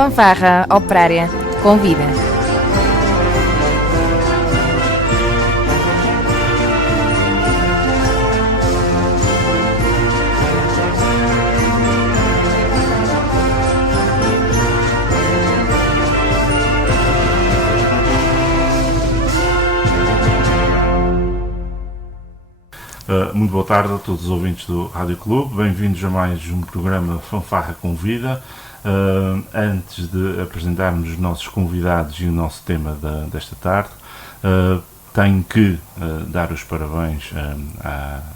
Fanfarra Operária convida. Muito boa tarde a todos os ouvintes do Rádio Clube, bem-vindos a mais um programa Fanfarra Convida. Antes de apresentarmos os nossos convidados e o nosso tema desta tarde, tenho que dar os parabéns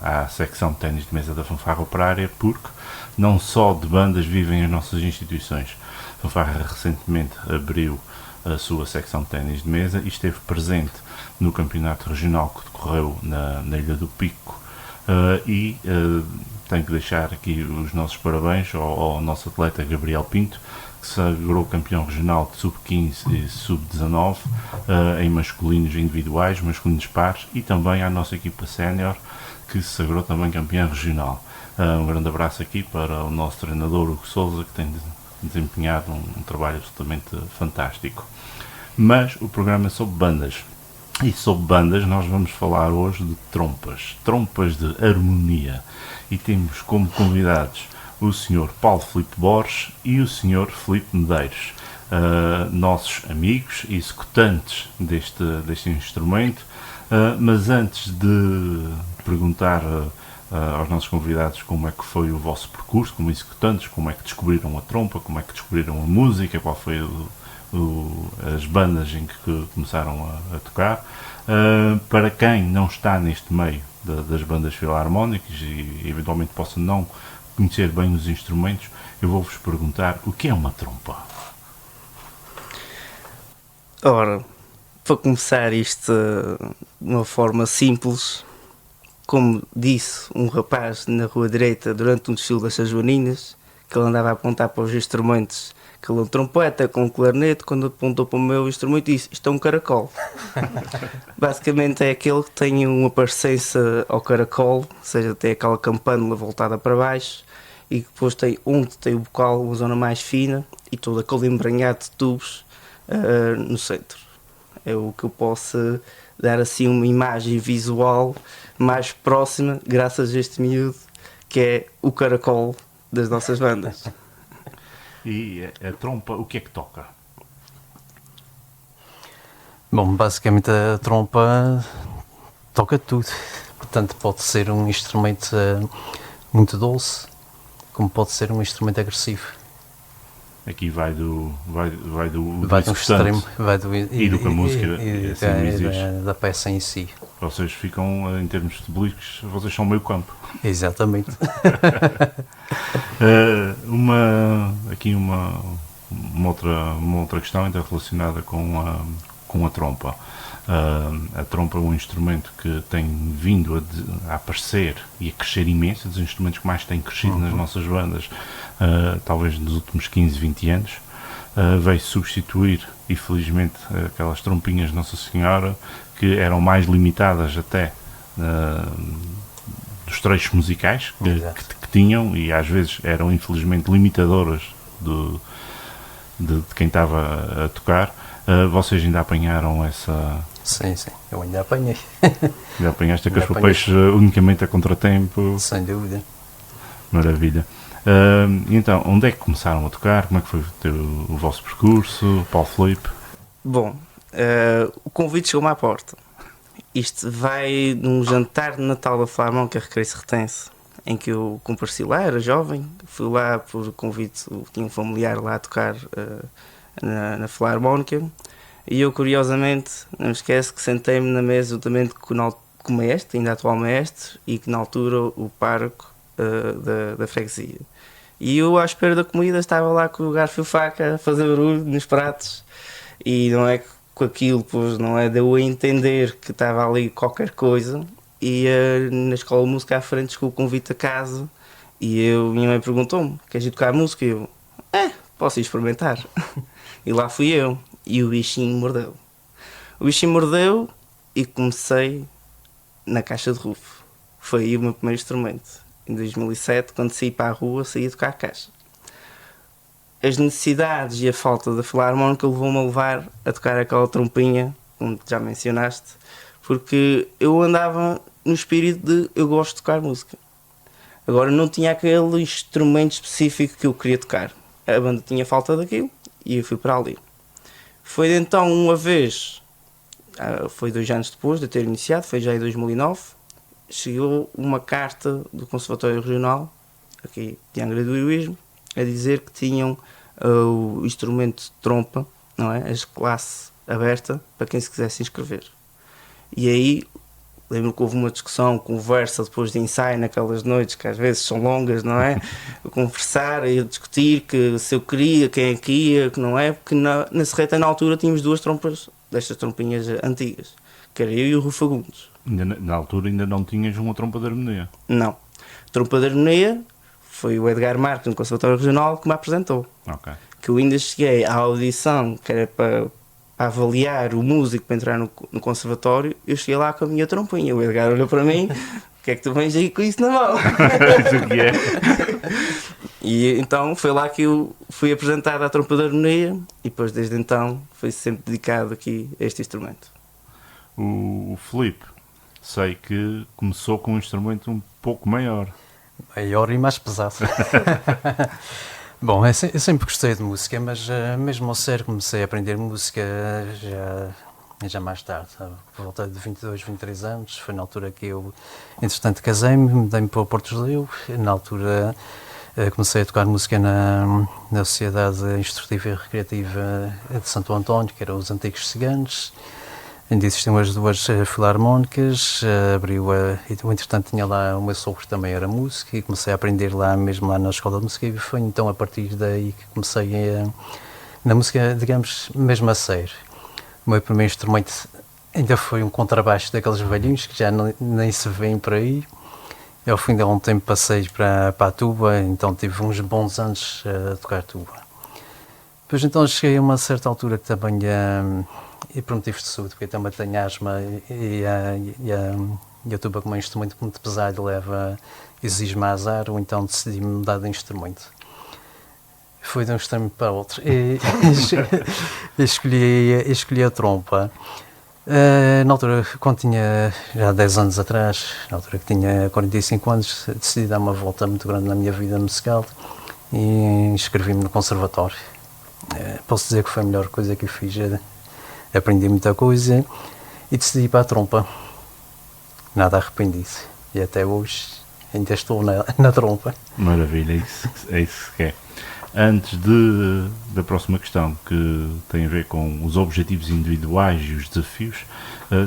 à secção de ténis de mesa da Fanfarra Operária, porque não só de bandas vivem as nossas instituições. A Fanfarra recentemente abriu a sua secção de ténis de mesa e esteve presente no campeonato regional que decorreu na Ilha do Pico. Tenho que deixar aqui os nossos parabéns ao nosso atleta Gabriel Pinto, que se sagrou campeão regional de sub-15 e sub-19 em masculinos individuais, masculinos pares, e também à nossa equipa sénior, que se sagrou também campeão regional. Um grande abraço aqui para o nosso treinador Hugo Souza, que tem desempenhado um trabalho absolutamente fantástico. Mas o programa é sobre bandas. E sobre bandas nós vamos falar hoje de trompas de harmonia, e temos como convidados o Sr. Paulo Filipe Borges e o Sr. Filipe Medeiros, nossos amigos e executantes deste instrumento. Mas antes de perguntar aos nossos convidados como é que foi o vosso percurso como executantes, como é que descobriram a trompa, como é que descobriram a música, qual foi as bandas em que começaram a tocar. Para quem não está neste meio das bandas filarmónicas e eventualmente possa não conhecer bem os instrumentos, eu vou-vos perguntar o que é uma trompa. Ora, para começar isto de uma forma simples, como disse um rapaz na rua direita durante um desfile das São Joaninas, que ele andava a apontar para os instrumentos, que ele é um trompeta com um clarinete, quando apontou para o meu instrumento disse: isto é um caracol. Basicamente é aquele que tem uma parecença ao caracol, ou seja, tem aquela campânula voltada para baixo, e depois tem onde tem o bocal, uma zona mais fina, e todo aquele embranhado de tubos no centro. É o que eu posso dar assim uma imagem visual mais próxima, graças a este miúdo, que é o caracol das nossas bandas. E a trompa, o que é que toca? Bom, basicamente a trompa toca tudo. Portanto, pode ser um instrumento muito doce, como pode ser um instrumento agressivo. Aqui vai do extremo, vai do e do que a música assim exige. Da peça em si. Vocês ficam, em termos futbolísticos, vocês são meio campo. Exatamente. Uma outra questão ainda relacionada com a trompa. A trompa é um instrumento que tem vindo a aparecer e a crescer imenso, dos instrumentos que mais têm crescido nas nossas bandas, talvez nos últimos 15, 20 anos. Veio substituir, e felizmente, aquelas trompinhas de Nossa Senhora, que eram mais limitadas até dos trechos musicais que tinham, e às vezes eram infelizmente limitadoras de quem estava a tocar. Vocês ainda apanharam essa... Sim, eu ainda apanhei. Já apanhaste aqueles papéis unicamente a contratempo? Sem dúvida. Maravilha. Então, onde é que começaram a tocar? Como é que foi o vosso percurso? Paulo Filipe? Bom, o convite chegou-me à porta. Isto vai num jantar de Natal da Filarmónica Recreio Retense, em que eu compareci lá, era jovem, fui lá por convite, tinha um familiar lá a tocar na Filarmónica, e eu curiosamente, não me esqueço que sentei-me na mesa juntamente com o mestre, ainda atual mestre, e que na altura o pároco da freguesia. E eu, à espera da comida, estava lá com o garfo e a faca a fazer barulho nos pratos, e não é que com aquilo, pois não é, deu a entender que estava ali qualquer coisa. E na escola de música à frente chegou o convite a casa, e minha mãe perguntou-me: queres ir tocar música? E eu: posso ir experimentar. E lá fui eu, e o bichinho mordeu. O bichinho mordeu e comecei na caixa de rufo. Foi aí o meu primeiro instrumento. Em 2007, quando saí para a rua, saí a tocar a caixa. as necessidades e a falta da filarmónica levou-me a levar a tocar aquela trompinha, como já mencionaste, porque eu andava no espírito de eu gosto de tocar música. Agora não tinha aquele instrumento específico que eu queria tocar. A banda tinha falta daquilo e eu fui para ali. Foi então uma vez, foi 2 anos depois de eu ter iniciado, foi já em 2009, chegou uma carta do Conservatório Regional, aqui de Angra do Heroísmo, a dizer que tinham o instrumento de trompa, não é? A classe aberta para quem se quisesse inscrever. E aí lembro que houve uma discussão, conversa depois de ensaio naquelas noites que às vezes são longas, não é? Conversar e discutir que se eu queria, quem é que ia, que não é, porque na Serreta na altura tínhamos 2 trompas, destas trompinhas antigas, que era eu e o Rui Fagundes. Na altura ainda não tinhas uma trompa de harmonia? Não. Trompa de harmonia foi o Edgar Marques, no Conservatório Regional, que me apresentou. Ok. Que eu ainda cheguei à audição, que era para avaliar o músico para entrar no conservatório, eu cheguei lá com a minha trompinha. O Edgar olhou para mim, o que é que tu vens aí com isso na mão? Isso que é. E então foi lá que eu fui apresentado à trompa de harmonia e depois desde então foi sempre dedicado aqui a este instrumento. O Filipe, sei que começou com um instrumento um pouco maior. Maior e mais pesado. Bom, eu sempre gostei de música, mas mesmo ao sério comecei a aprender música já mais tarde, sabe? Por volta de 22, 23 anos, foi na altura que eu, entretanto, casei-me, mudei-me para o Porto de Leu, na altura comecei a tocar música na Sociedade Instrutiva e Recreativa de Santo António, que eram os antigos ciganos. Ainda existiam as 2 filarmónicas, eu entretanto tinha lá, o meu sogro que também era músico e comecei a aprender lá, mesmo lá na escola de música, e foi então a partir daí que comecei na música, digamos, mesmo a sério. O meu primeiro instrumento ainda foi um contrabaixo daqueles velhinhos que já nem se vêem por aí. E ao fim de algum tempo passei para a tuba, então tive uns bons anos a tocar tuba. Depois então cheguei a uma certa altura que também... E por motivos de saúde, porque eu também tenho asma e a tuba como é um instrumento muito pesado exige mais ar, ou então decidi mudar de instrumento. Foi de um extremo para o outro. E escolhi a trompa. Na altura, quando tinha já 10 anos atrás, na altura que tinha 45 anos, decidi dar uma volta muito grande na minha vida musical e inscrevi-me no conservatório. Posso dizer que foi a melhor coisa que eu fiz. Aprendi muita coisa e decidi ir para a trompa. Nada arrependido. E até hoje ainda estou na trompa. Maravilha, é isso que é. Antes da próxima questão, que tem a ver com os objetivos individuais e os desafios,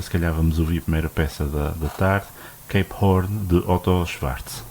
se calhar vamos ouvir a primeira peça da tarde, Cape Horn, de Otto Schwarz.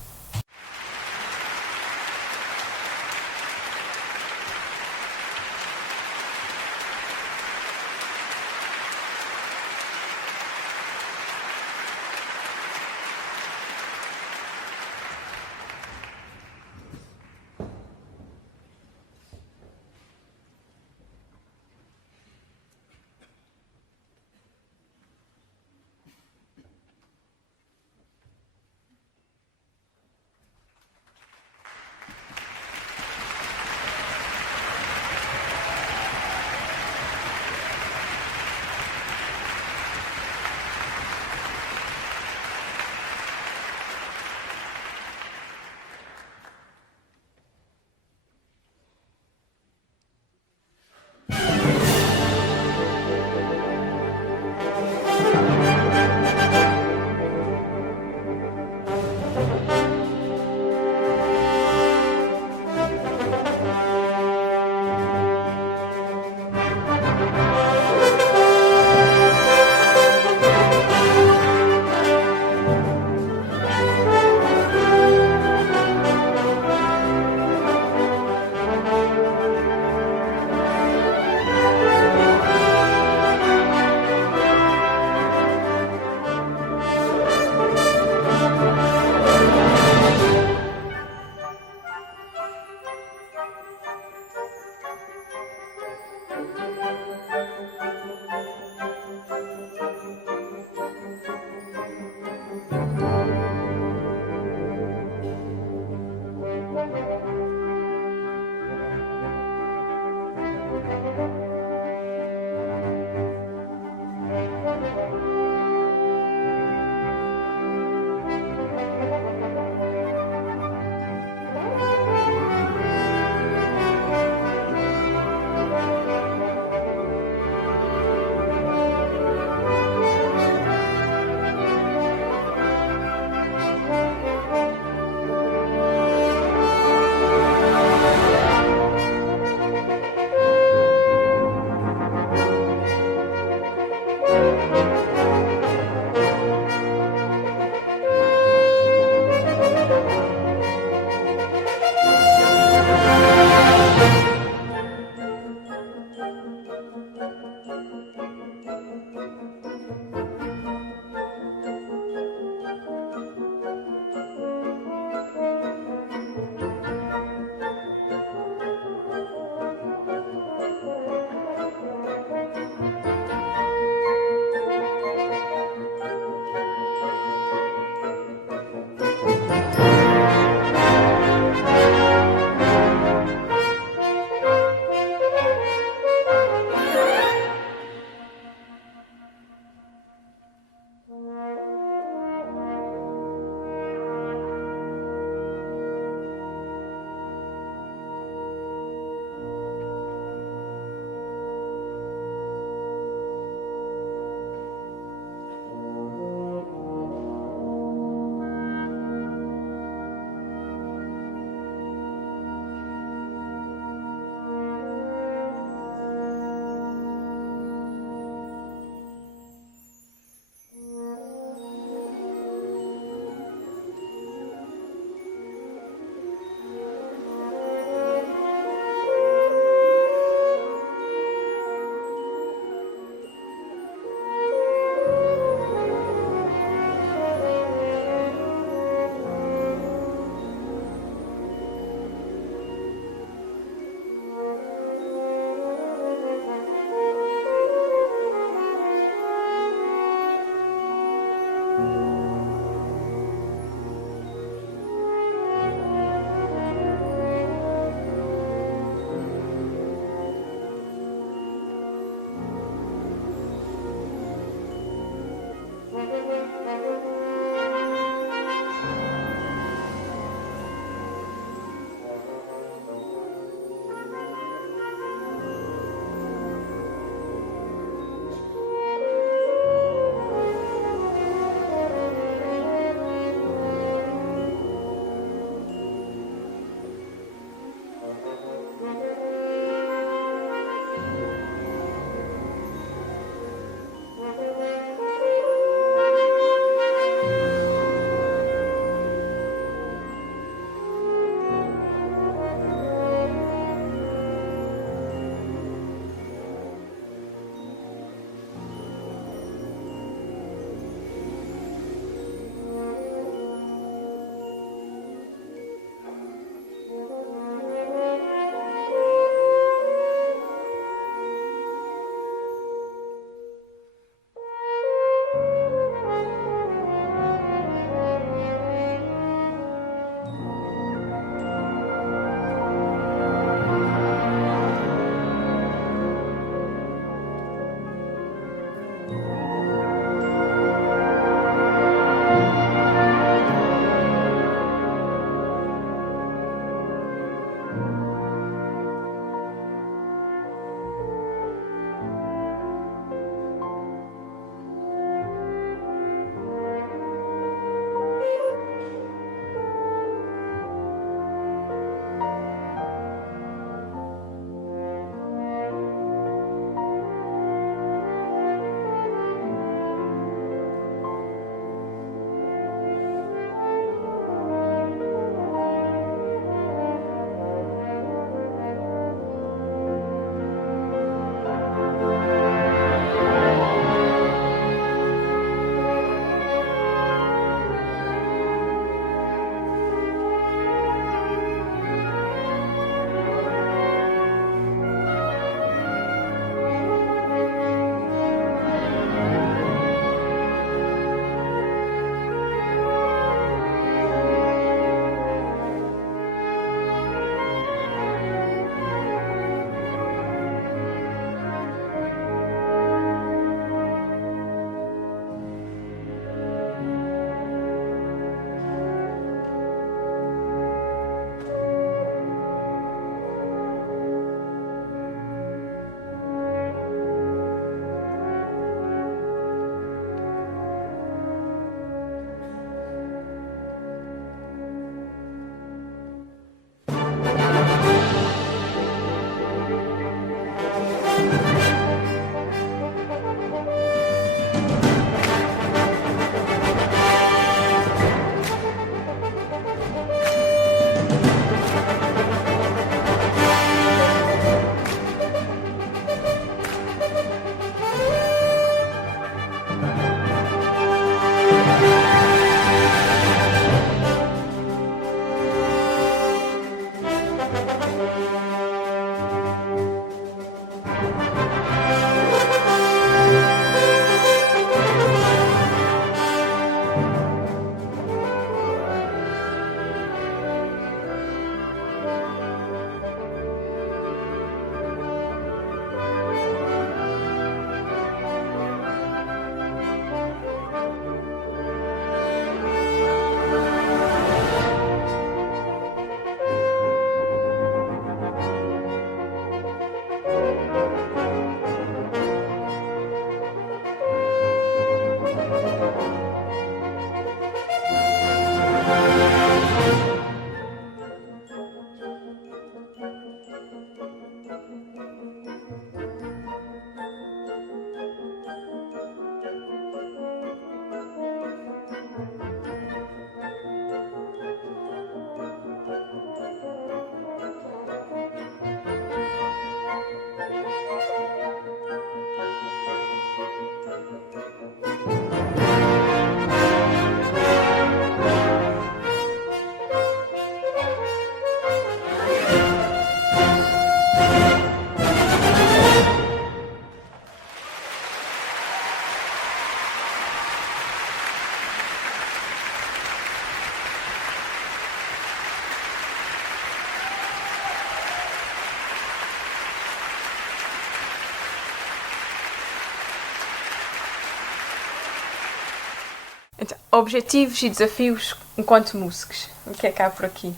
Então, objetivos e desafios enquanto músicos. O que é que há por aqui?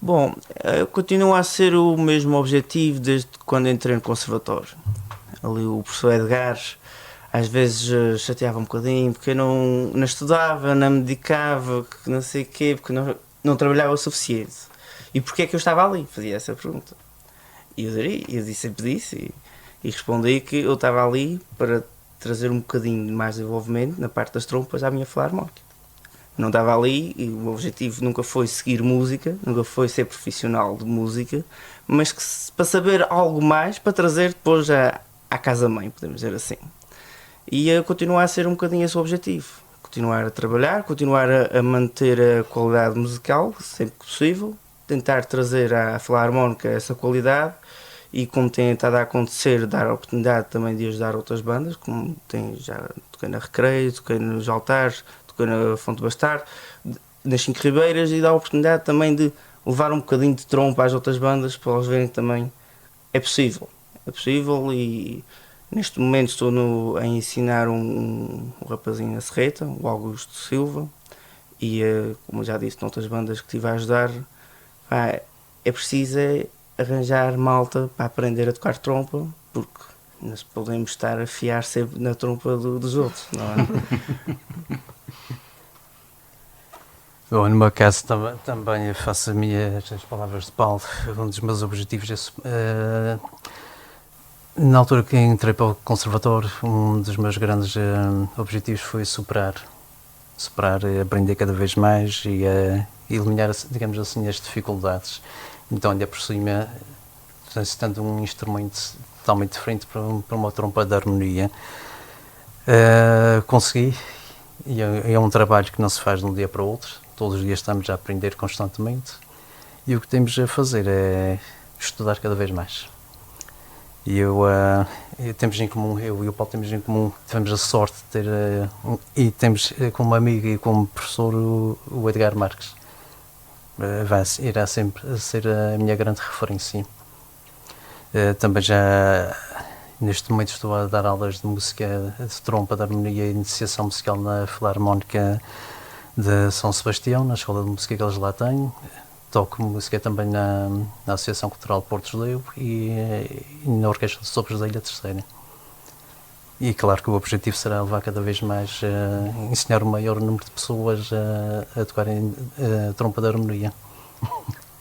Bom, continua a ser o mesmo objetivo desde quando entrei no conservatório. Ali o professor Edgar às vezes chateava um bocadinho porque eu não estudava, não me dedicava, que não sei o quê, porque não trabalhava o suficiente. E porquê é que eu estava ali? Fazia essa pergunta. E eu sempre disse e respondi que eu estava ali para trazer um bocadinho mais desenvolvimento na parte das trompas à minha filarmónica. Não estava ali e o objetivo nunca foi seguir música, nunca foi ser profissional de música, mas para saber algo mais para trazer depois à casa-mãe, podemos dizer assim. E continuar a ser um bocadinho esse o objetivo. Continuar a trabalhar, continuar a manter a qualidade musical, sempre que possível, tentar trazer à filarmónica essa qualidade e, como tem estado a acontecer, dar a oportunidade também de ajudar outras bandas, como já toquei na Recreio, toquei nos Altares, toquei na Fonte Bastardo, nas Cinco Ribeiras, e dar a oportunidade também de levar um bocadinho de trompa às outras bandas para eles verem que também é possível. É possível e neste momento estou a ensinar um rapazinho na Serreta, o Augusto Silva, e como já disse noutras bandas que estive a ajudar, é preciso arranjar malta para aprender a tocar trompa, porque nós podemos estar a fiar sempre na trompa dos outros, não é? Bom, no meu caso também faço as palavras de Paulo. Um dos meus objetivos na altura que entrei para o conservatório, um dos meus grandes objetivos foi superar, aprender cada vez mais e eliminar, digamos assim, as dificuldades. Então, ainda por cima, tendo um instrumento totalmente diferente para uma trompa de harmonia, consegui, e é um trabalho que não se faz de um dia para o outro, todos os dias estamos a aprender constantemente, e o que temos a fazer é estudar cada vez mais. E temos em comum, eu e o Paulo temos em comum, tivemos a sorte de ter, e temos como amigo e como professor o Edgar Marques. Irá sempre ser a minha grande referência. Também já, neste momento, estou a dar aulas de música de trompa, de harmonia e iniciação musical na Filarmónica de São Sebastião, na escola de música que eles lá têm. Toco música também na Associação Cultural Portos de Leu e na Orquestra de Sopros da Ilha Terceira. E claro que o objetivo será levar cada vez mais, ensinar o maior número de pessoas a tocarem trompa de harmonia.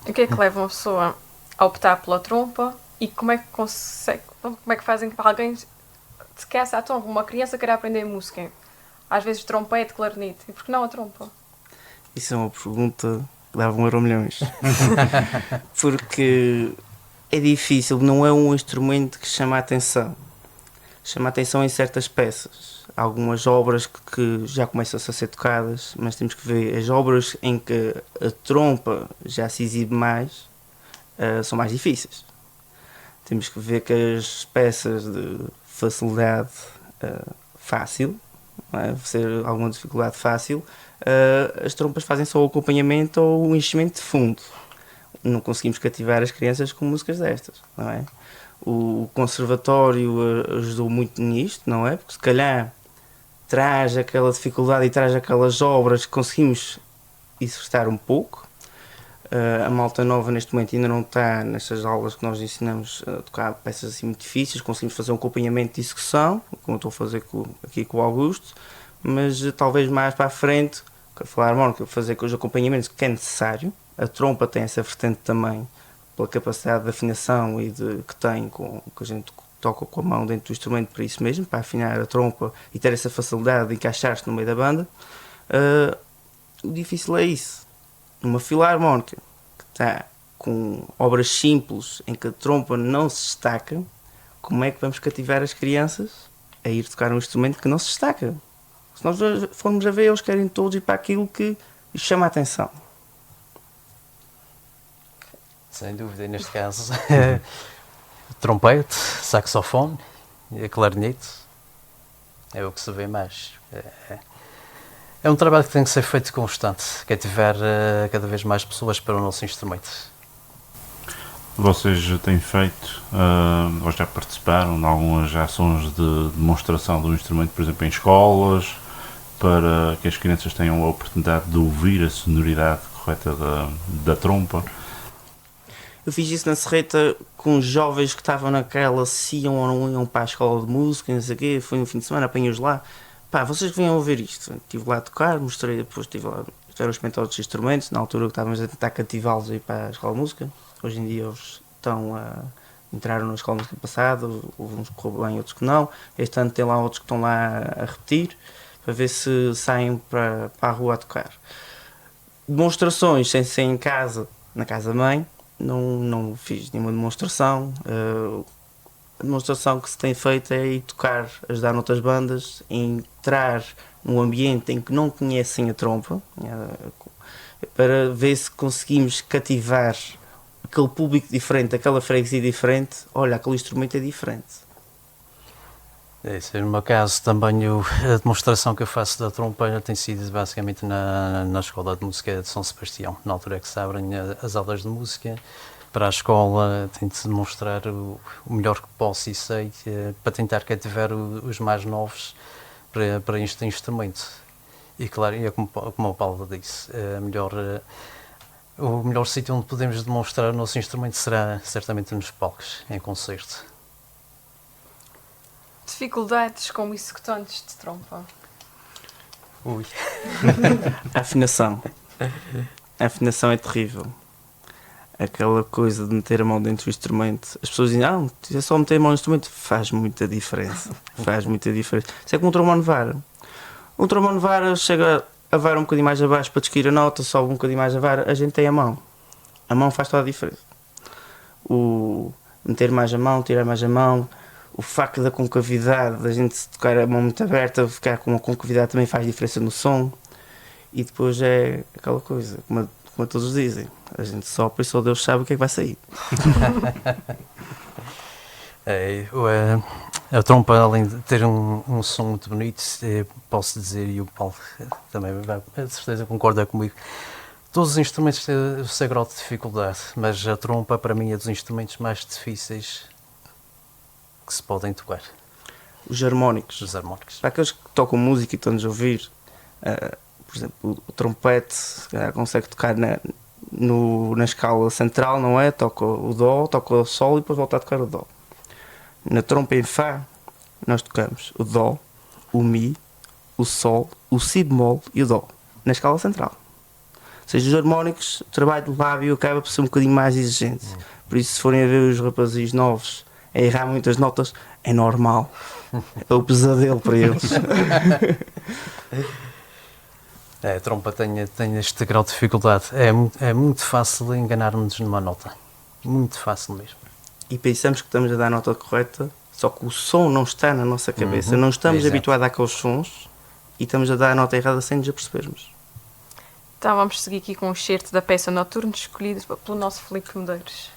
O que é que leva uma pessoa a optar pela trompa e como é que fazem que alguém se esqueça a trompa? Uma criança quer aprender música, às vezes trompete, clarinete, e por que não a trompa? Isso é uma pergunta que dava €1.000.000. Porque é difícil, não é um instrumento que chama a atenção. Chama a atenção em certas peças. Há algumas obras que já começam a ser tocadas, mas temos que ver as obras em que a trompa já se exibe mais, são mais difíceis. Temos que ver que as peças de facilidade fácil, não é? Ser alguma dificuldade fácil, as trompas fazem só o acompanhamento ou o enchimento de fundo. Não conseguimos cativar as crianças com músicas destas, não é? O conservatório ajudou muito nisto, não é? Porque se calhar traz aquela dificuldade e traz aquelas obras que conseguimos exercitar um pouco. A malta nova neste momento ainda não está nestas aulas que nós ensinamos a tocar peças assim muito difíceis, conseguimos fazer um acompanhamento de execução, como estou a fazer aqui com o Augusto, mas talvez mais para a frente, com a filarmónica, fazer com os acompanhamentos que é necessário. A trompa tem essa vertente também, pela capacidade de afinação e que tem, que a gente toca com a mão dentro do instrumento para isso mesmo, para afinar a trompa e ter essa facilidade de encaixar-se no meio da banda. O difícil é isso. Numa filarmónica que está com obras simples em que a trompa não se destaca, como é que vamos cativar as crianças a ir tocar um instrumento que não se destaca? Se nós formos a ver, eles querem todos ir para aquilo que lhes chama a atenção. Sem dúvida, neste caso, trompete, saxofone, clarinete, é o que se vê mais. É um trabalho que tem que ser feito constante, cativar cada vez mais pessoas para o nosso instrumento. Vocês já têm feito, ou já participaram em algumas ações de demonstração do instrumento, por exemplo, em escolas, para que as crianças tenham a oportunidade de ouvir a sonoridade correta da trompa. Eu fiz isso na Serreta com jovens que estavam naquela, se iam ou não iam para a escola de música, não sei o quê, foi no fim de semana, apanhei-os lá. Pá, vocês que venham ouvir isto. Estive lá a tocar, mostrei, depois estive lá, tiveram a experimentar outros instrumentos, na altura que estávamos a tentar cativá-los aí para a escola de música. Hoje em dia eles entraram na escola de música passada, houve uns que correu bem, outros que não. Este ano tem lá outros que estão lá a repetir, para ver se saem para a rua a tocar. Demonstrações sem ser em casa, na casa-mãe, não fiz nenhuma demonstração. A demonstração que se tem feito é ir tocar, ajudar noutras bandas, entrar num ambiente em que não conhecem a trompa, para ver se conseguimos cativar aquele público diferente, aquela freguesia diferente. Olha, aquele instrumento é diferente. Esse, no meu caso, também a demonstração que eu faço da trompa tem sido basicamente na Escola de Música de São Sebastião. Na altura que se abrem as aulas de música, para a escola tento demonstrar o melhor que posso e sei, para tentar cativar os mais novos para este instrumento. E claro, como o Paulo disse, o melhor sítio onde podemos demonstrar o nosso instrumento será certamente nos palcos, em concerto. Dificuldades como executantes de trompa? Ui. A afinação. A afinação é terrível. Aquela coisa de meter a mão dentro do instrumento. As pessoas dizem, é só meter a mão no instrumento. Faz muita diferença. Faz muita diferença. Isso é como um trombone de vara. Um trombone de vara chega a vara um bocadinho mais abaixo para desquir a nota, sobe um bocadinho mais a vara. A gente tem a mão. A mão faz toda a diferença. O meter mais a mão, tirar mais a mão. O facto da concavidade, da gente tocar a mão muito aberta, ficar com uma concavidade também faz diferença no som. E depois é aquela coisa, como todos dizem, a gente sopra e só Deus sabe o que é que vai sair. A trompa, além de ter um som muito bonito, posso dizer, e o Paulo também vai, de certeza concorda comigo, todos os instrumentos têm o seu grau de dificuldade, mas a trompa para mim é dos instrumentos mais difíceis que se podem tocar. Os harmónicos. Os harmónicos. Para aqueles que tocam música e estão-nos a ouvir, por exemplo, o trompete consegue tocar na escala central, não é? Toca o Dó, toca o Sol e depois volta a tocar o Dó. Na trompa em Fá, nós tocamos o Dó, o Mi, o Sol, o Si bemol e o Dó, na escala central. Ou seja, os harmónicos, o trabalho do lábio acaba por ser um bocadinho mais exigente. Por isso, se forem a ver os rapazes novos a errar muitas notas, é normal. É o pesadelo para eles. A trompa tem este grau de dificuldade. É muito fácil enganar-nos numa nota. Muito fácil mesmo. E pensamos que estamos a dar a nota correta, só que o som não está na nossa cabeça. Não estamos Exato. habituados àqueles sons e estamos a dar a nota errada sem nos apercebermos. Então vamos seguir aqui com um excerto da peça Noturno escolhida pelo nosso Filipe Medeiros.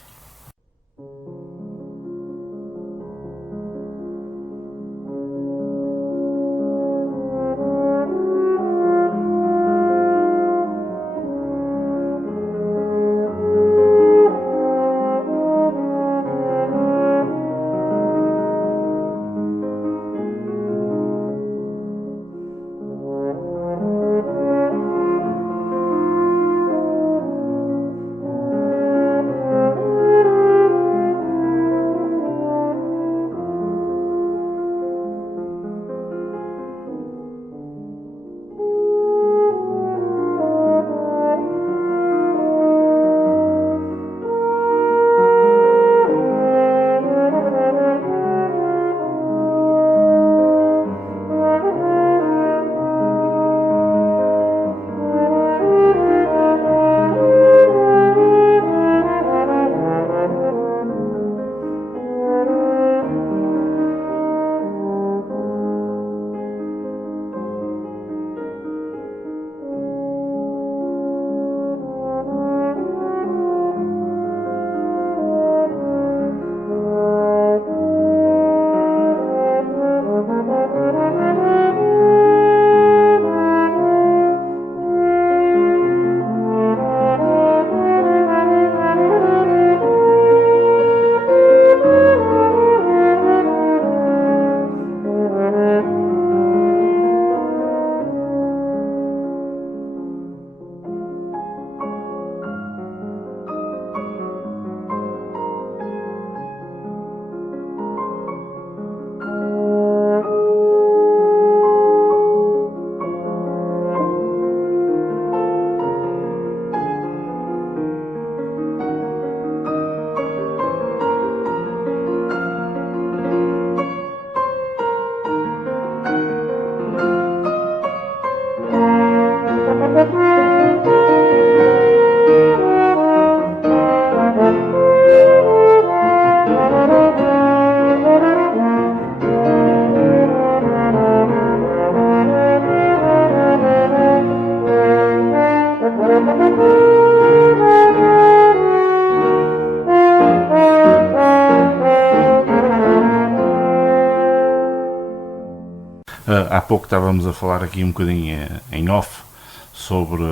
Há pouco estávamos a falar aqui um bocadinho em off sobre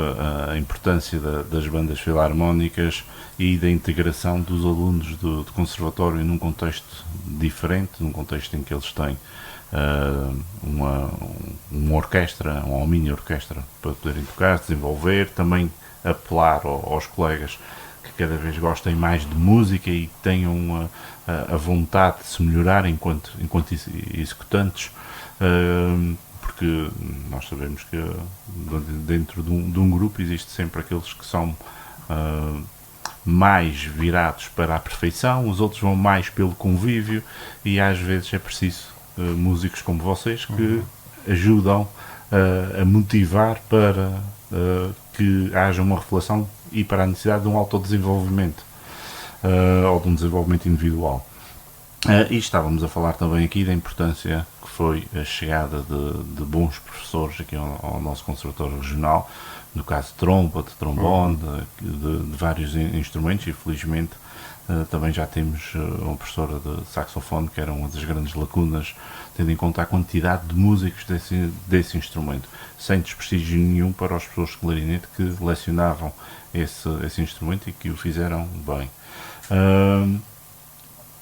a importância das bandas filarmónicas e da integração dos alunos do conservatório num contexto diferente, num contexto em que eles têm uma orquestra, uma mini orquestra para poderem tocar, desenvolver, também apelar aos colegas que cada vez gostem mais de música e tenham a vontade de se melhorar enquanto executantes, porque nós sabemos que dentro de um grupo existe sempre aqueles que são mais virados para a perfeição, os outros vão mais pelo convívio, e às vezes é preciso músicos como vocês que ajudam a motivar para que haja uma reflexão e para a necessidade de um autodesenvolvimento ou de um desenvolvimento individual. E estávamos a falar também aqui da importância que foi a chegada de bons professores aqui ao nosso Conservatório Regional, no caso de trompa, de trombone, de vários instrumentos, e felizmente também já temos uma professora de saxofone, que era uma das grandes lacunas, tendo em conta a quantidade de músicos desse instrumento, sem desprestígio nenhum para as pessoas de clarinete que lecionavam esse instrumento e que o fizeram bem.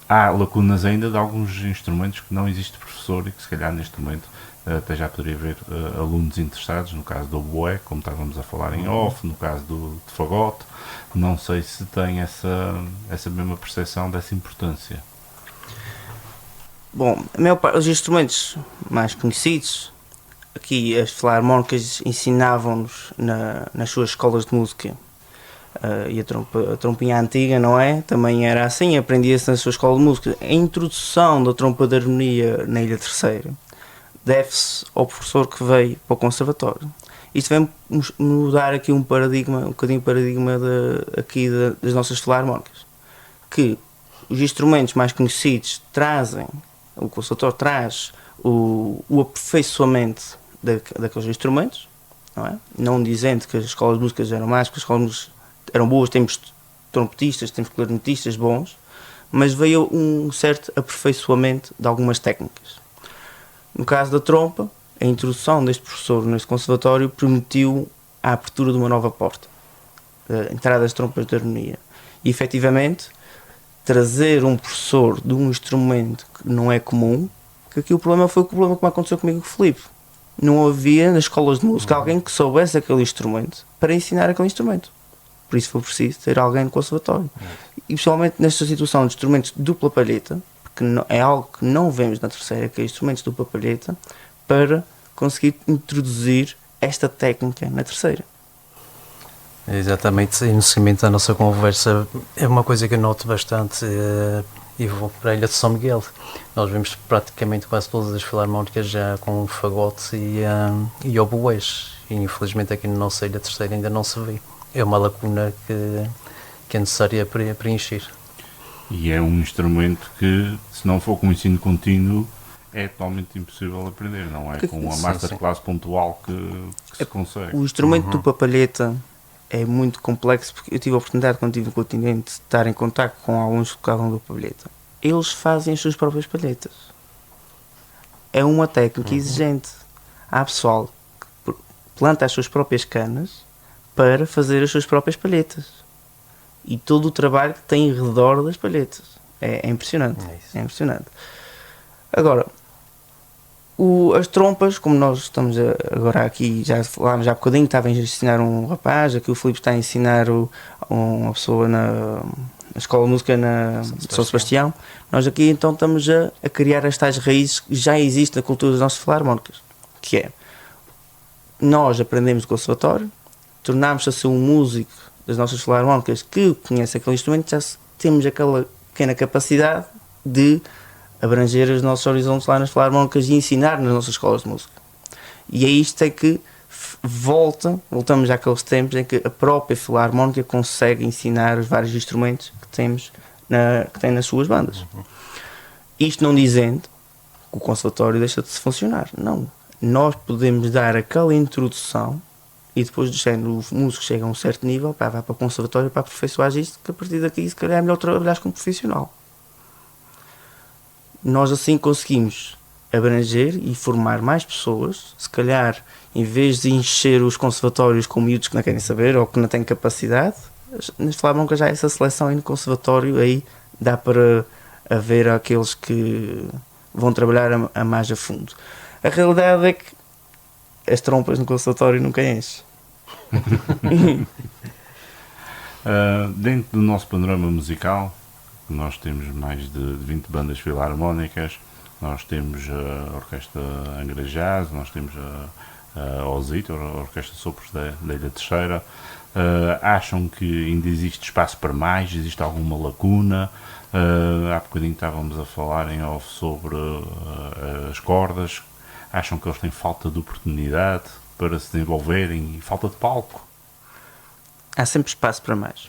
Há lacunas ainda de alguns instrumentos que não existe professor e que se calhar neste momento até já poderia haver alunos interessados, no caso do oboé, como estávamos a falar em off, no caso de fagote. Não sei se tem essa mesma percepção dessa importância. Bom, a maior parte dos instrumentos mais conhecidos, aqui as filarmónicas ensinavam-nos nas suas escolas de música. E a trompinha antiga, não é? Também era assim, aprendia-se na sua escola de música. A introdução da trompa de harmonia na Ilha Terceira deve-se ao professor que veio para o conservatório. Isto vem mudar aqui um bocadinho o paradigma das nossas filarmónicas. Que os instrumentos mais conhecidos trazem, o conservatório traz o aperfeiçoamento daqueles instrumentos, não é? Não dizendo que as escolas de música eram más, que as escolas de música eram boas, temos trompetistas, temos clarinetistas bons, mas veio um certo aperfeiçoamento de algumas técnicas. No caso da trompa, a introdução deste professor neste conservatório permitiu a abertura de uma nova porta, a entrada das trompas de harmonia. E, efetivamente, trazer um professor de um instrumento que não é comum, que aqui o problema foi o problema que aconteceu comigo com o Filipe. Não havia nas escolas de música alguém que soubesse aquele instrumento para ensinar aquele instrumento. Por isso foi preciso ter alguém no conservatório. E, principalmente nesta situação de instrumentos de dupla palheta, que é algo que não vemos na terceira, que é instrumentos de dupla palheta, para conseguir introduzir esta técnica na terceira. Exatamente, e no seguimento da nossa conversa, é uma coisa que eu noto bastante, e vou para a Ilha de São Miguel. Nós vemos praticamente quase todas as filarmónicas já com fagote e oboés, e infelizmente aqui na nossa Ilha Terceira ainda não se vê. É uma lacuna que é necessária preencher. E é um instrumento que, se não for com ensino contínuo, é totalmente impossível aprender, não é? Com uma masterclass pontual que se consegue. O instrumento do papalheta é muito complexo, porque eu tive a oportunidade, quando estive no continente, de estar em contacto com alguns que tocavam do papalheta. Eles fazem as suas próprias palhetas. É uma técnica exigente. Há pessoal que planta as suas próprias canas para fazer as suas próprias palhetas. E todo o trabalho que tem em redor das palhetas. É impressionante. É impressionante. Agora, as trompas, como nós estamos agora aqui, já falámos há bocadinho, estava a ensinar um rapaz, aqui o Filipe está a ensinar uma pessoa na Escola de Música de São Sebastião. Nós aqui então estamos a criar as tais raízes que já existem na cultura das nossas filarmónicas, que é, nós aprendemos no conservatório, tornámos-se a ser um músico das nossas filarmónicas que conhece aquele instrumento, já temos aquela pequena capacidade de abranger os nossos horizontes lá nas filarmónicas e ensinar nas nossas escolas de música. E é isto que voltamos àqueles tempos em que a própria filarmónica consegue ensinar os vários instrumentos que que tem nas suas bandas. Isto não dizendo que o conservatório deixa de funcionar. Não. Nós podemos dar aquela introdução e depois do género, o músico chega a um certo nível, vai para o conservatório para aperfeiçoar isto, que a partir daqui se calhar é melhor trabalhar como profissional. Nós assim conseguimos abranger e formar mais pessoas. Se calhar, em vez de encher os conservatórios com miúdos que não querem saber ou que não têm capacidade, nas Flamencas já há essa seleção aí no conservatório, aí dá para haver aqueles que vão trabalhar a mais a fundo. A realidade é que as trompas no conservatório nunca enchem. Dentro do nosso panorama musical, nós temos mais de 20 bandas filarmónicas, nós temos a Orquestra Angra Jazz, nós temos a OSIT, a Orquestra Sopros da Ilha Terceira. Acham que ainda existe espaço para mais? Existe alguma lacuna? Há bocadinho estávamos a falar em off sobre as cordas. Acham que eles têm falta de oportunidade para se desenvolverem e falta de palco? Há sempre espaço para mais.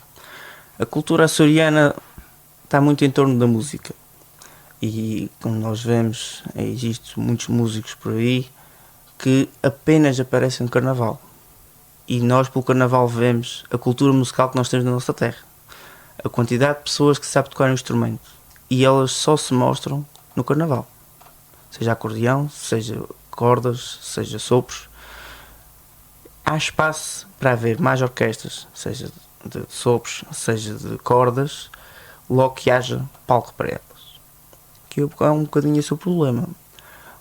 A cultura açoriana está muito em torno da música. E como nós vemos, existem muitos músicos por aí que apenas aparecem no Carnaval. E nós, pelo Carnaval, vemos a cultura musical que nós temos na nossa terra. A quantidade de pessoas que sabem tocar um instrumento. E elas só se mostram no Carnaval. Seja acordeão, seja cordas, seja sopros. Há espaço para haver mais orquestras, seja de sopros, seja de cordas, logo que haja palco para elas. Que é um bocadinho esse o problema.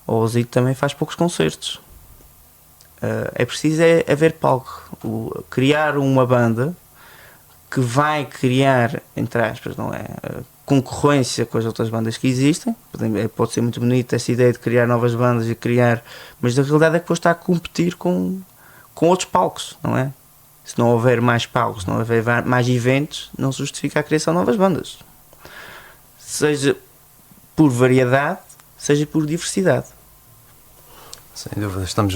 O Osito também faz poucos concertos. É preciso haver palco. Criar uma banda que vai criar, entre aspas, não é? Concorrência com as outras bandas que existem. Pode ser muito bonita essa ideia de criar novas bandas e criar, mas a realidade é que depois está a competir com outros palcos, não é? Se não houver mais palcos, se não houver mais eventos, não se justifica a criação de novas bandas. Seja por variedade, seja por diversidade. Sem dúvida, estamos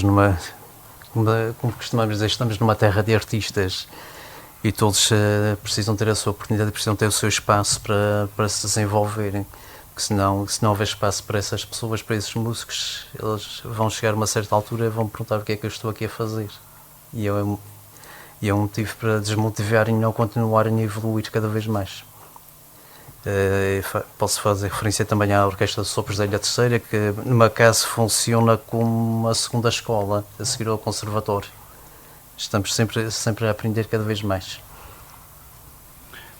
como costumamos dizer, estamos numa terra de artistas e todos precisam ter a sua oportunidade, precisam ter o seu espaço para se desenvolverem. Porque se não houver espaço para essas pessoas, para esses músicos, eles vão chegar a uma certa altura e vão perguntar o que é que eu estou aqui a fazer. E é um motivo para desmotivarem e não continuarem a evoluir cada vez mais. Posso fazer referência também à Orquestra de Sopros da Ilha Terceira, que numa casa funciona como uma segunda escola a seguir ao conservatório. Estamos sempre a aprender cada vez mais.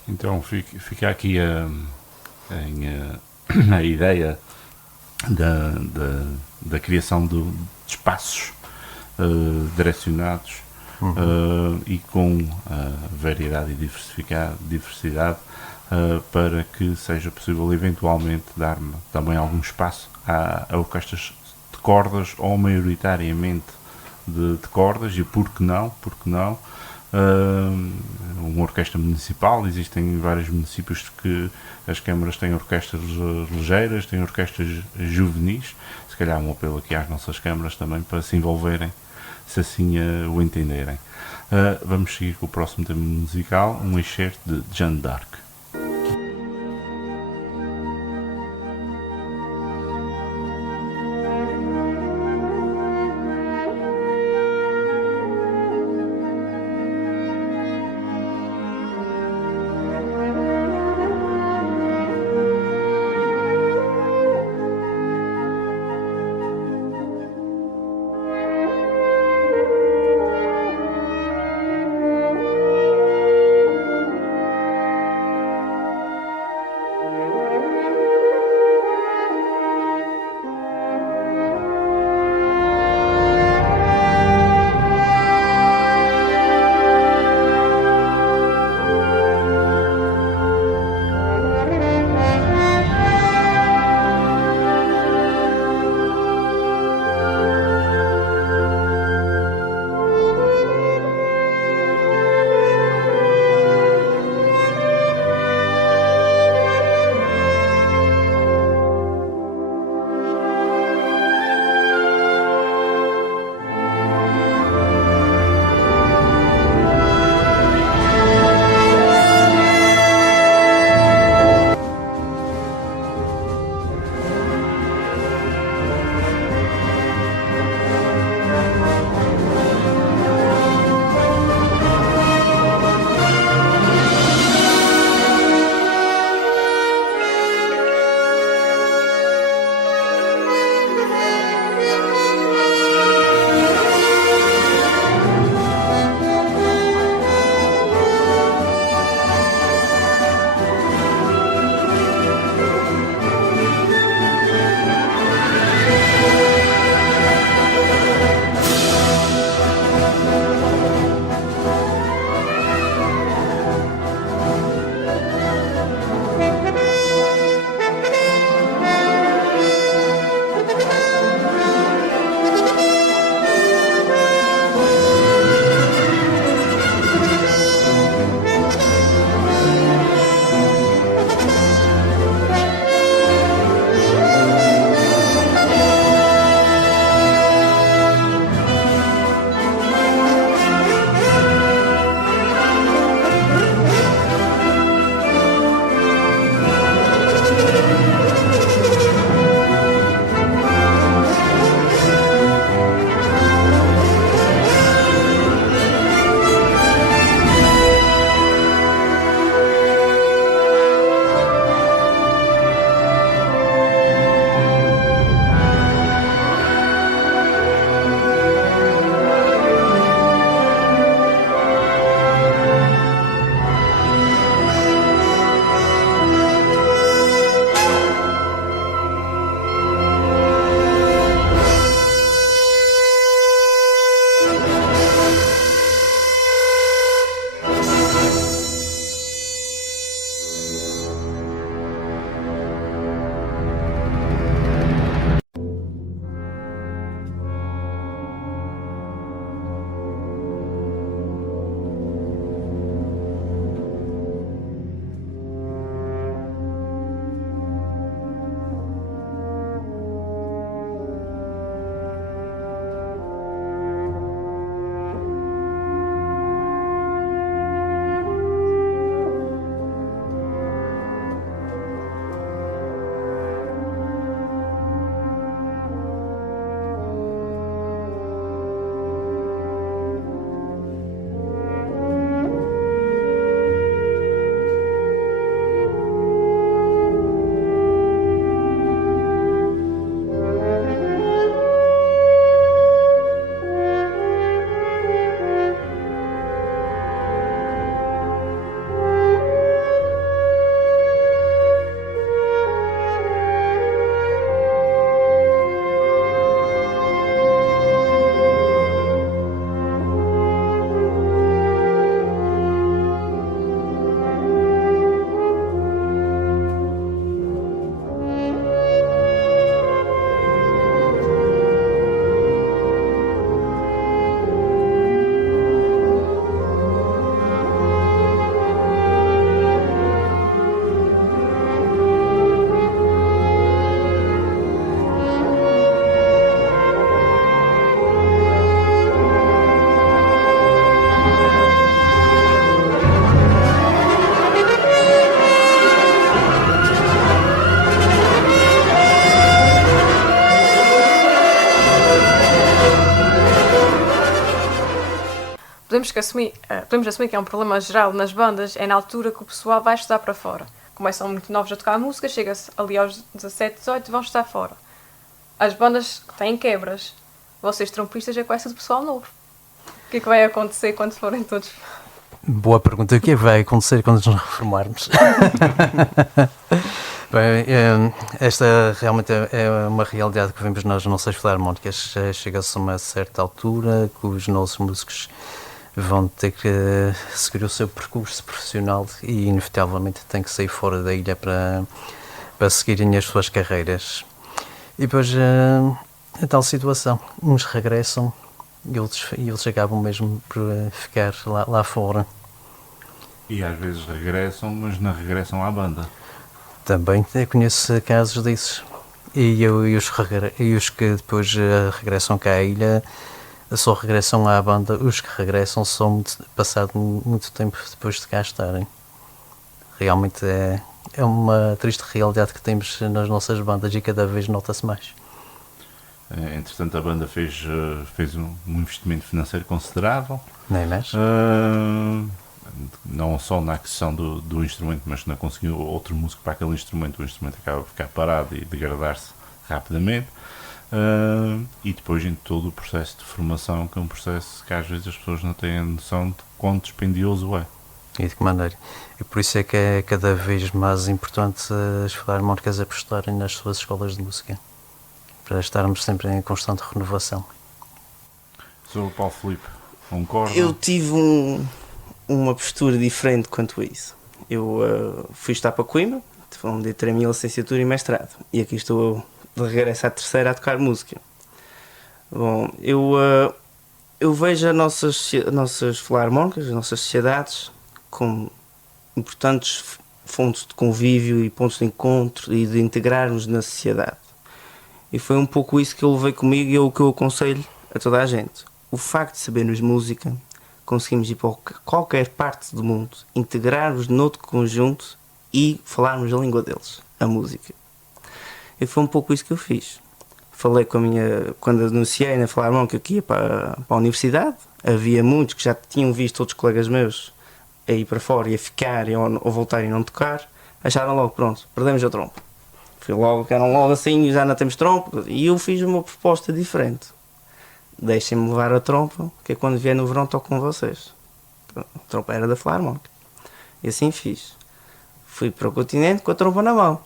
Então fica aqui a ideia da criação de espaços direcionados e com variedade e diversidade para que seja possível eventualmente dar também algum espaço a orquestras de cordas ou maioritariamente de cordas e por que não uma orquestra municipal. Existem vários municípios que as câmaras têm orquestras ligeiras, têm orquestras juvenis. Se calhar um apelo aqui às nossas câmaras também para se envolverem, se assim o entenderem. Vamos seguir com o próximo tema musical, um excerto de Jeanne d'Arc. podemos assumir que é um problema geral nas bandas, é na altura que o pessoal vai estudar para fora. Começam muito novos a tocar música, chega-se ali aos 17, 18 e vão estudar fora. As bandas que têm quebras, vocês trompistas é quase tudo pessoal novo. O que é que vai acontecer quando forem todos? Boa pergunta. O que é que vai acontecer quando nos reformarmos? Bem, esta realmente é uma realidade que vemos nas nossas filarmónicas. Chega-se a uma certa altura que os nossos músicos vão ter que seguir o seu percurso profissional e inevitavelmente têm que sair fora da ilha para seguirem as suas carreiras. E depois a tal situação, uns regressam e eles acabam mesmo por ficar lá fora. E às vezes regressam, mas não regressam à banda. Também conheço casos disso. E os que depois regressam cá à ilha só regressam à banda. Os que regressam só passado muito tempo depois de cá estarem. Realmente é uma triste realidade que temos nas nossas bandas e cada vez nota-se mais. Entretanto, a banda fez um investimento financeiro considerável. Não é mais? Não só na aquisição do instrumento, mas não conseguiu outro músico para aquele instrumento. O instrumento acaba por ficar parado e degradar-se rapidamente. E depois em todo o processo de formação, que é um processo que às vezes as pessoas não têm noção de quão dispendioso é. E de que maneira? E por isso é que é cada vez mais importante as filarmónicas apostarem nas suas escolas de música, para estarmos sempre em constante renovação. Sou o Paulo Filipe, concordo? Eu tive uma postura diferente quanto a isso. Eu fui estar para Coimbra, onde terei a minha licenciatura e mestrado, e aqui estou de regresso à terceira a tocar música. Bom, eu vejo as nossas filarmónicas, as nossas sociedades, como importantes fontes de convívio e pontos de encontro e de integrarmos na sociedade. E foi um pouco isso que eu levei comigo e é o que eu aconselho a toda a gente. O facto de sabermos música, conseguimos ir para qualquer parte do mundo, integrarmos noutro conjunto e falarmos a língua deles, a música. E foi um pouco isso que eu fiz. Falei quando anunciei na Filarmónica que ia para a universidade, havia muitos que já tinham visto outros colegas meus a ir para fora e a ficar ou voltar e não tocar, acharam logo, pronto, perdemos a trompa. Ficaram logo assim, já não temos trompa, e eu fiz uma proposta diferente. Deixem-me levar a trompa, que é quando vier no verão toco com vocês. A trompa era da Filarmónica. E assim fiz. Fui para o continente com a trompa na mão.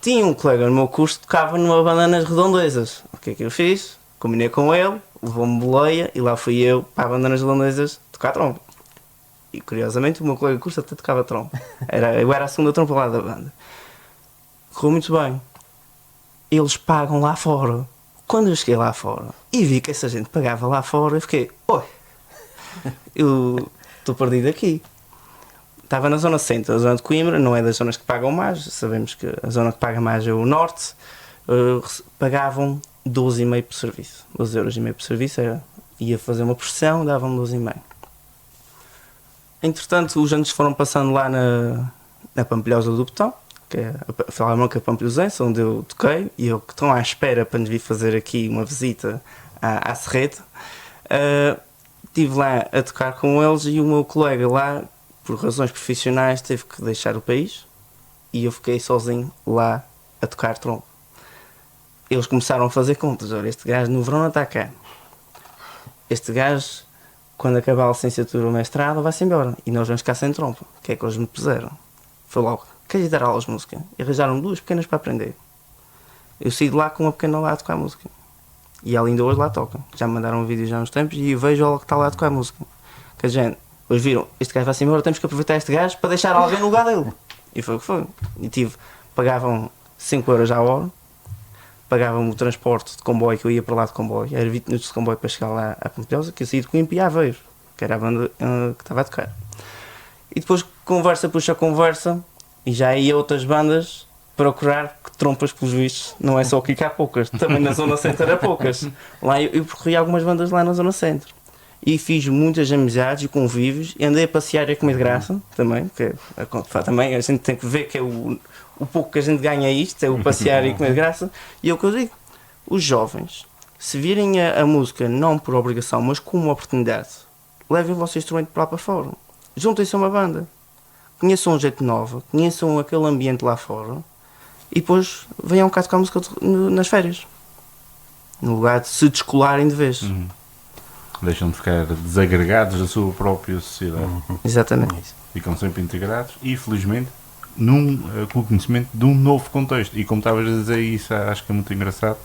Tinha um colega no meu curso que tocava numa banda nas Redondezas. O que é que eu fiz? Combinei com ele, levou-me boleia e lá fui eu para a banda nas Redondezas tocar trompa. E curiosamente o meu colega de curso até tocava trompa. Eu era a segunda trompa lá da banda. Correu muito bem. Eles pagam lá fora. Quando eu cheguei lá fora e vi que essa gente pagava lá fora, eu fiquei, oi, eu estou perdido aqui. Estava na zona centro, a zona de Coimbra, não é das zonas que pagam mais, sabemos que a zona que paga mais é o norte. Pagavam 12,5 por serviço, 12,5 € por serviço, ia fazer uma pressão, davam-me 12,5. Entretanto, os anos foram passando lá na Pampilhosa do Botão, que é a Filarmónica Pampilhosense, onde eu toquei, e eu que estou à espera para nos vir fazer aqui uma visita à Serrete. Estive lá a tocar com eles e o meu colega lá, por razões profissionais, teve que deixar o país e eu fiquei sozinho lá a tocar trompa. Eles começaram a fazer contas, olha, este gajo no verão não está cá. Este gajo, quando acabar a licenciatura ou mestrado, vai-se embora e nós vamos ficar sem trompa. O que é que eles me puseram? Foi logo, queres dar aulas de música? E arranjaram 2 pequenas para aprender. Eu saí de lá com uma pequena lá a tocar música. E ela ainda hoje lá toca. Já me mandaram um vídeo já há uns tempos e eu vejo ela que está lá a tocar música. Que a gente, hoje viram, este gajo vai-se embora, temos que aproveitar este gajo para deixar alguém no lugar dele. E foi o que foi. E pagavam 5 € a hora, pagavam o transporte de comboio, que eu ia para lá de comboio, era 20 minutos de comboio para chegar lá à Pampilhosa, que eu saí de Coimbra e Aveiro, que era a banda que estava a tocar. E depois conversa puxa conversa, e já ia outras bandas procurar trompas pelos vistos. Não é só aqui que há poucas, também na Zona Centro há poucas. Lá eu percorri algumas bandas lá na Zona Centro. E fiz muitas amizades e convívios, e andei a passear e a comer de graça também, porque também a gente tem que ver que é o pouco que a gente ganha isto, é o passear e comer de graça. E é o que eu digo, os jovens, se virem a música não por obrigação, mas como uma oportunidade levem o vosso instrumento para lá para fora. Juntem-se a uma banda. Conheçam um jeito novo, conheçam aquele ambiente lá fora e depois venham cá tocar música nas férias. No lugar de se descolarem de vez. Deixam de ficar desagregados da sua própria sociedade. Exatamente. Ficam sempre integrados e, felizmente, com o conhecimento de um novo contexto. E como estavas a dizer isso, acho que é muito engraçado.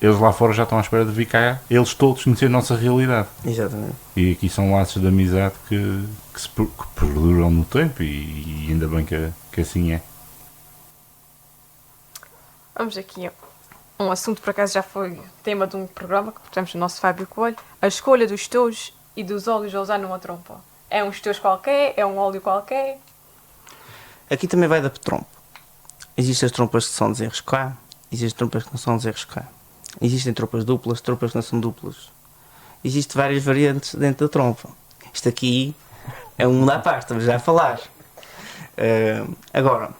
Eles lá fora já estão à espera de vir cá, eles todos conhecer a nossa realidade. Exatamente. E aqui são laços de amizade que perduram no tempo e ainda bem que assim é. Vamos aqui. Um assunto, por acaso, já foi tema de um programa que tivemos no nosso Fábio Coelho. A escolha dos tojos e dos óleos a usar numa trompa. É um estojo qualquer? É um óleo qualquer? Aqui também vai da trompa. Existem as trompas que são desenroscar, existem trompas que não são desenroscar. Existem trompas duplas, trompas que não são duplas. Existem várias variantes dentro da trompa. Isto aqui é um mundo à parte, estamos já a falar. Agora,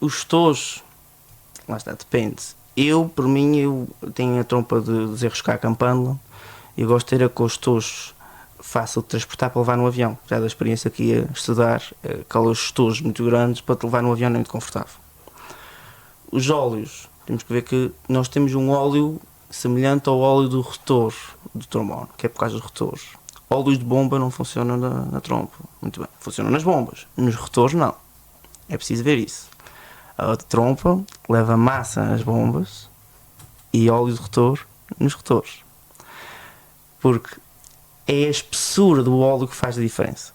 os tojos, lá está, depende. Por mim, eu tenho a trompa de desenroscar a campânula e eu gosto de ter a com os tojos fácil de transportar para levar no avião. Já da experiência que ia estudar, aqueles tojos muito grandes para te levar no avião não é muito confortável. Os óleos, temos que ver que nós temos um óleo semelhante ao óleo do rotor do trombone, que é por causa dos rotores. Óleos de bomba não funcionam na trompa. Muito bem, funcionam nas bombas, nos rotores não. É preciso ver isso. A trompa leva massa nas bombas e óleo de rotor nos rotores. Porque é a espessura do óleo que faz a diferença.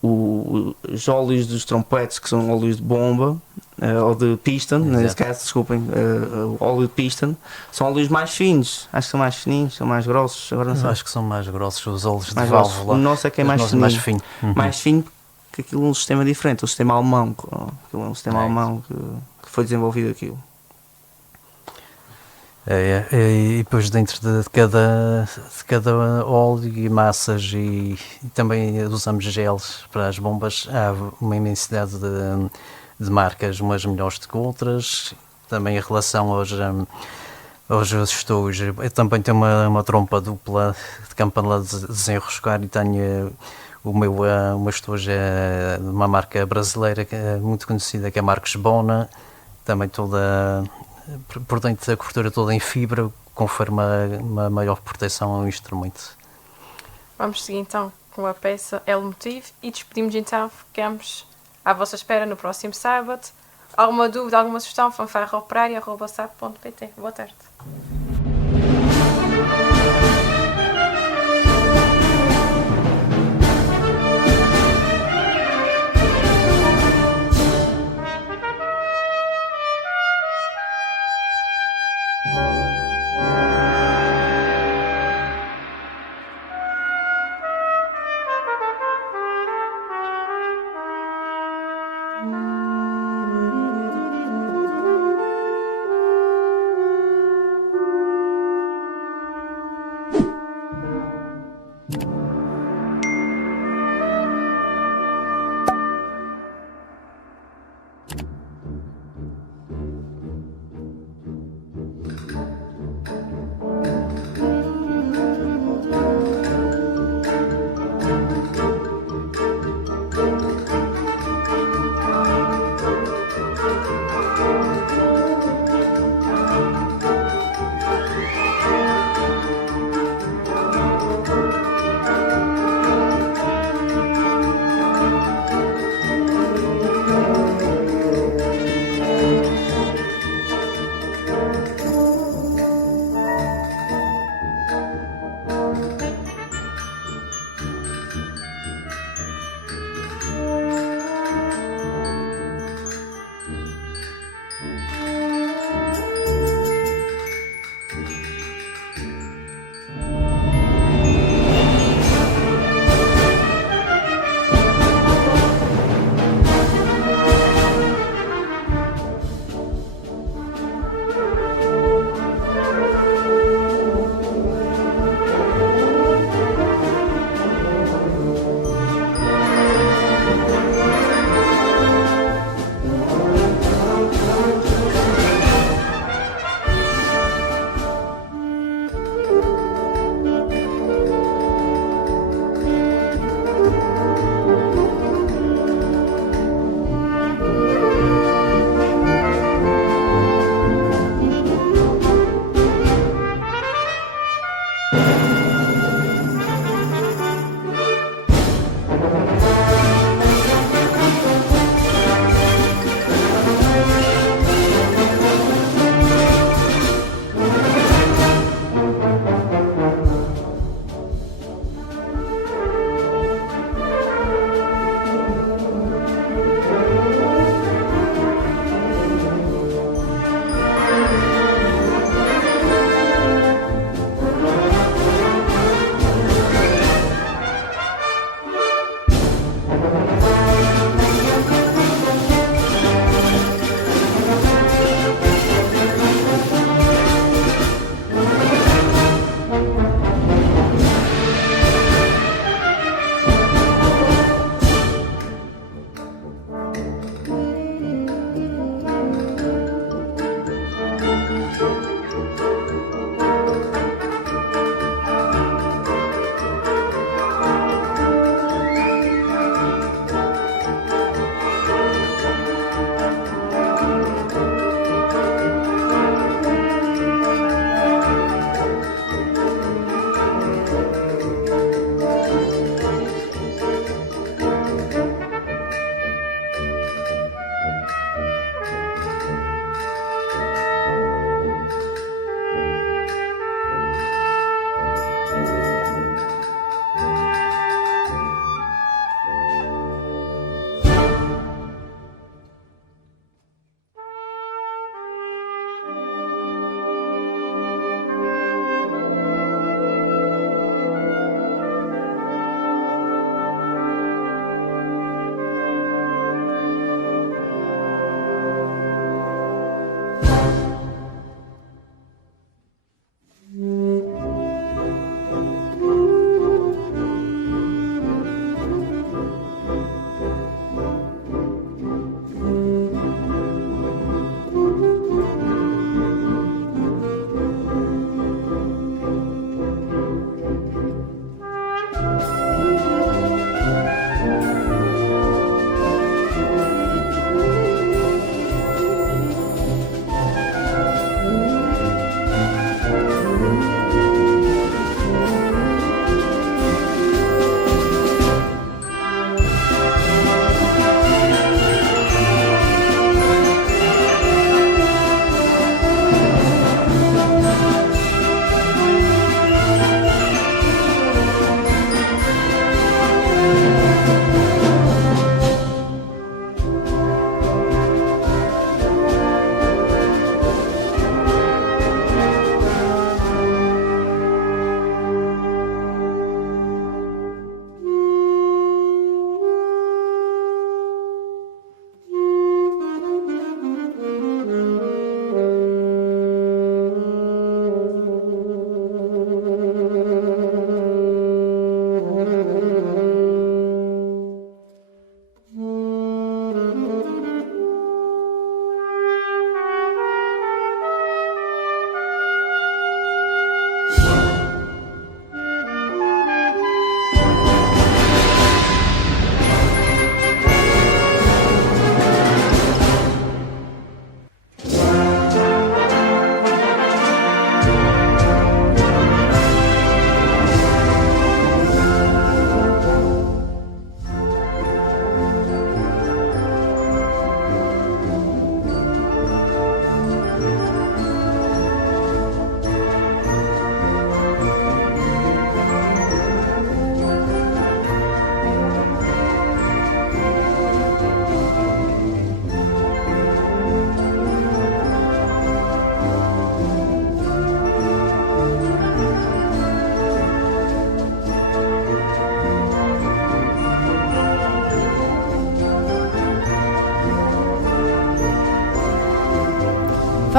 Os óleos dos trompetes, que são óleos de bomba, ou de piston, nesse caso, desculpem, o óleo de piston, são óleos mais finos. Acho que são mais fininhos, são mais grossos. Agora não sei. Acho que são mais grossos os óleos Mais de grossos. válvula. O nosso é que é mais fininho. Mais fino. Mais fino, que aquilo é um sistema diferente, o sistema alemão. Aquilo é um sistema alemão que foi desenvolvido aquilo. E depois dentro de cada óleo e massas e também usamos geles para as bombas, há uma imensidade de marcas, umas melhores do que outras. Também em relação aos estojos, eu também tenho uma trompa dupla de campanela de desenroscar e tenho o meu estojo é de uma marca brasileira que é muito conhecida, que é a Marcos Bona, também toda por dentro da cobertura toda em fibra, confere uma maior proteção ao instrumento. Vamos seguir então com a peça El Motivo e despedimos então, ficamos à vossa espera no próximo sábado. Alguma dúvida, alguma sugestão? fanfarraoperária@sap.pt. Boa tarde.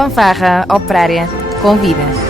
Fanfarra Operária convida.